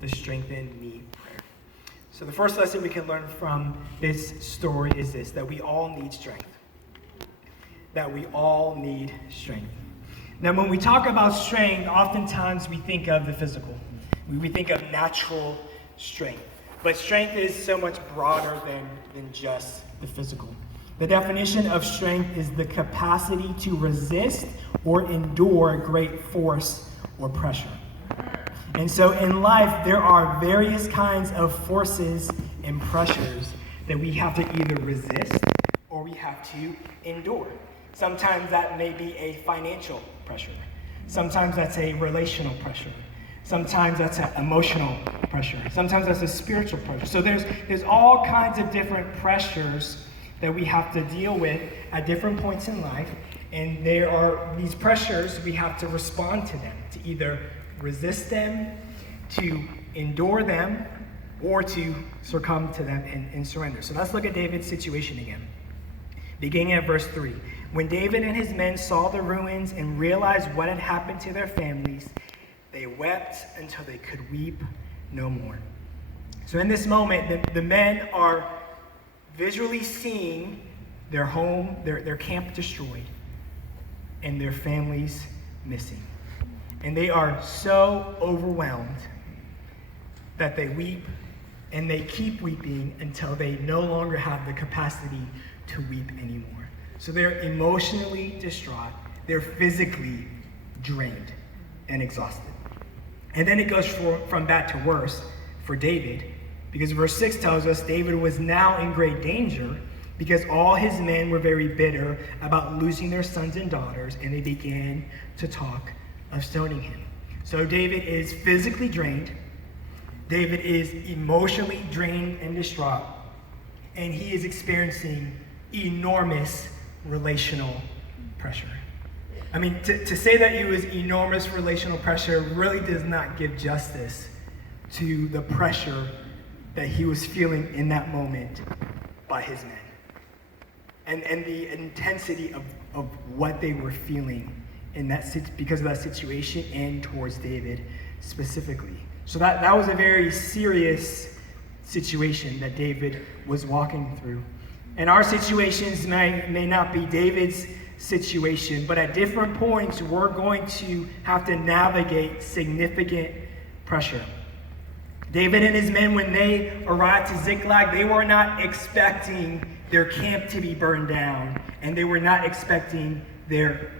the Strengthen Me prayer. So the first lesson we can learn from this story is this, that we all need strength. That we all need strength. Now, when we talk about strength, oftentimes we think of the physical. We think of natural strength. But strength is so much broader than just the physical. The definition of strength is the capacity to resist or endure great force or pressure. And so in life, there are various kinds of forces and pressures that we have to either resist or we have to endure. Sometimes that may be a financial pressure. Sometimes that's a relational pressure. Sometimes that's an emotional pressure. Sometimes that's a spiritual pressure. So there's all kinds of different pressures that we have to deal with at different points in life. And there are these pressures, we have to respond to them, to either resist them, to endure them, or to succumb to them and surrender. So let's look at David's situation again. Beginning at verse 3. When David and his men saw the ruins and realized what had happened to their families, they wept until they could weep no more. So in this moment, the men are visually seeing their home, their camp destroyed, and their families missing. And they are so overwhelmed that they weep, and they keep weeping until they no longer have the capacity to weep anymore. So they're emotionally distraught, they're physically drained and exhausted. And then it goes from bad to worse for David, because verse 6 tells us David was now in great danger because all his men were very bitter about losing their sons and daughters, and they began to talk of stoning him. So David is physically drained, David is emotionally drained and distraught, and he is experiencing enormous relational pressure. I mean, to say that it was enormous relational pressure really does not give justice to the pressure that he was feeling in that moment by his men. And the intensity of what they were feeling in that because of that situation and towards David specifically. So that was a very serious situation that David was walking through. And our situations may not be David's situation, but at different points, we're going to have to navigate significant pressure. David and his men, when they arrived to Ziklag, they were not expecting their camp to be burned down, and they were not expecting their